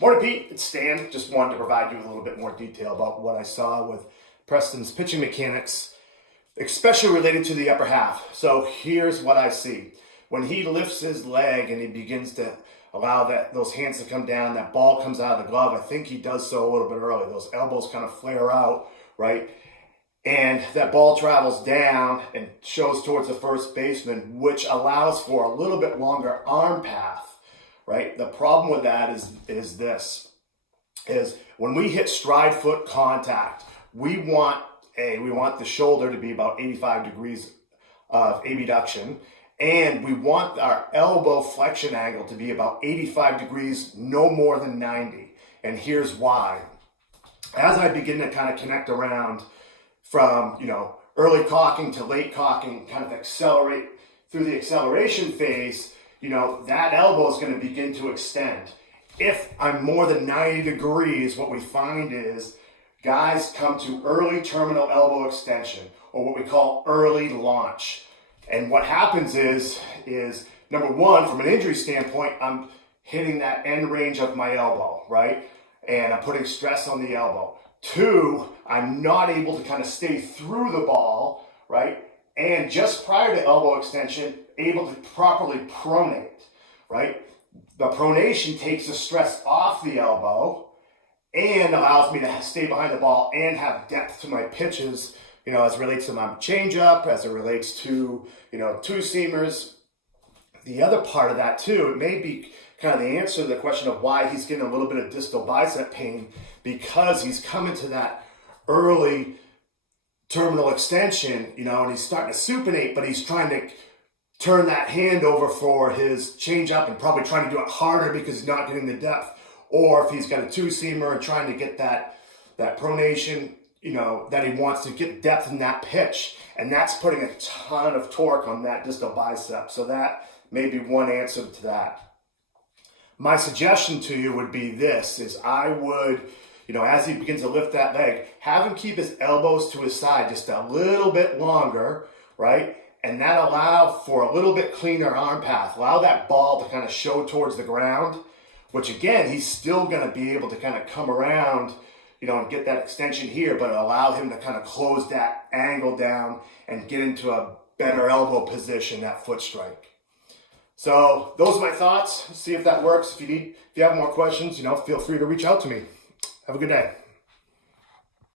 Morning, Pete. It's Stan. Just wanted to provide you with a little bit more detail about what I saw with Preston's pitching mechanics, especially related to the upper half. So here's what I see. When he lifts his leg and he begins to allow those hands to come down, that ball comes out of the glove. I think he does so a little bit early. Those elbows kind of flare out, right? And that ball travels down and shows towards the first baseman, which allows for a little bit longer arm path. Right? The problem with that is when we hit stride foot contact, we want the shoulder to be about 85 degrees of abduction, and we want our elbow flexion angle to be about 85 degrees, no more than 90. And here's why. As I begin to kind of connect around from, early cocking to late cocking, kind of accelerate through the acceleration phase, that elbow is going to begin to extend. If I'm more than 90 degrees, what we find is guys come to early terminal elbow extension, or what we call early launch. And what happens is number one, from an injury standpoint, I'm hitting that end range of my elbow, right? And I'm putting stress on the elbow. Two, I'm not able to kind of stay through the ball, right? And just prior to elbow extension, able to properly pronate, right? The pronation takes the stress off the elbow and allows me to stay behind the ball and have depth to my pitches, as it relates to my changeup, as it relates to, two-seamers. The other part of that too, it may be kind of the answer to the question of why he's getting a little bit of distal bicep pain, because he's coming to that early terminal extension, and he's starting to supinate, but he's trying to turn that hand over for his changeup and probably trying to do it harder because he's not getting the depth. Or if he's got a two-seamer and trying to get that pronation, that he wants to get depth in that pitch. And that's putting a ton of torque on that distal bicep. So that may be one answer to that. My suggestion to you would be this, is I would, as he begins to lift that leg, have him keep his elbows to his side just a little bit longer, right? And that allow for a little bit cleaner arm path. Allow that ball to kind of show towards the ground, which again, he's still going to be able to kind of come around, and get that extension here, but allow him to kind of close that angle down and get into a better elbow position, that foot strike. So those are my thoughts. See if that works. If you have more questions, feel free to reach out to me. Have a good day.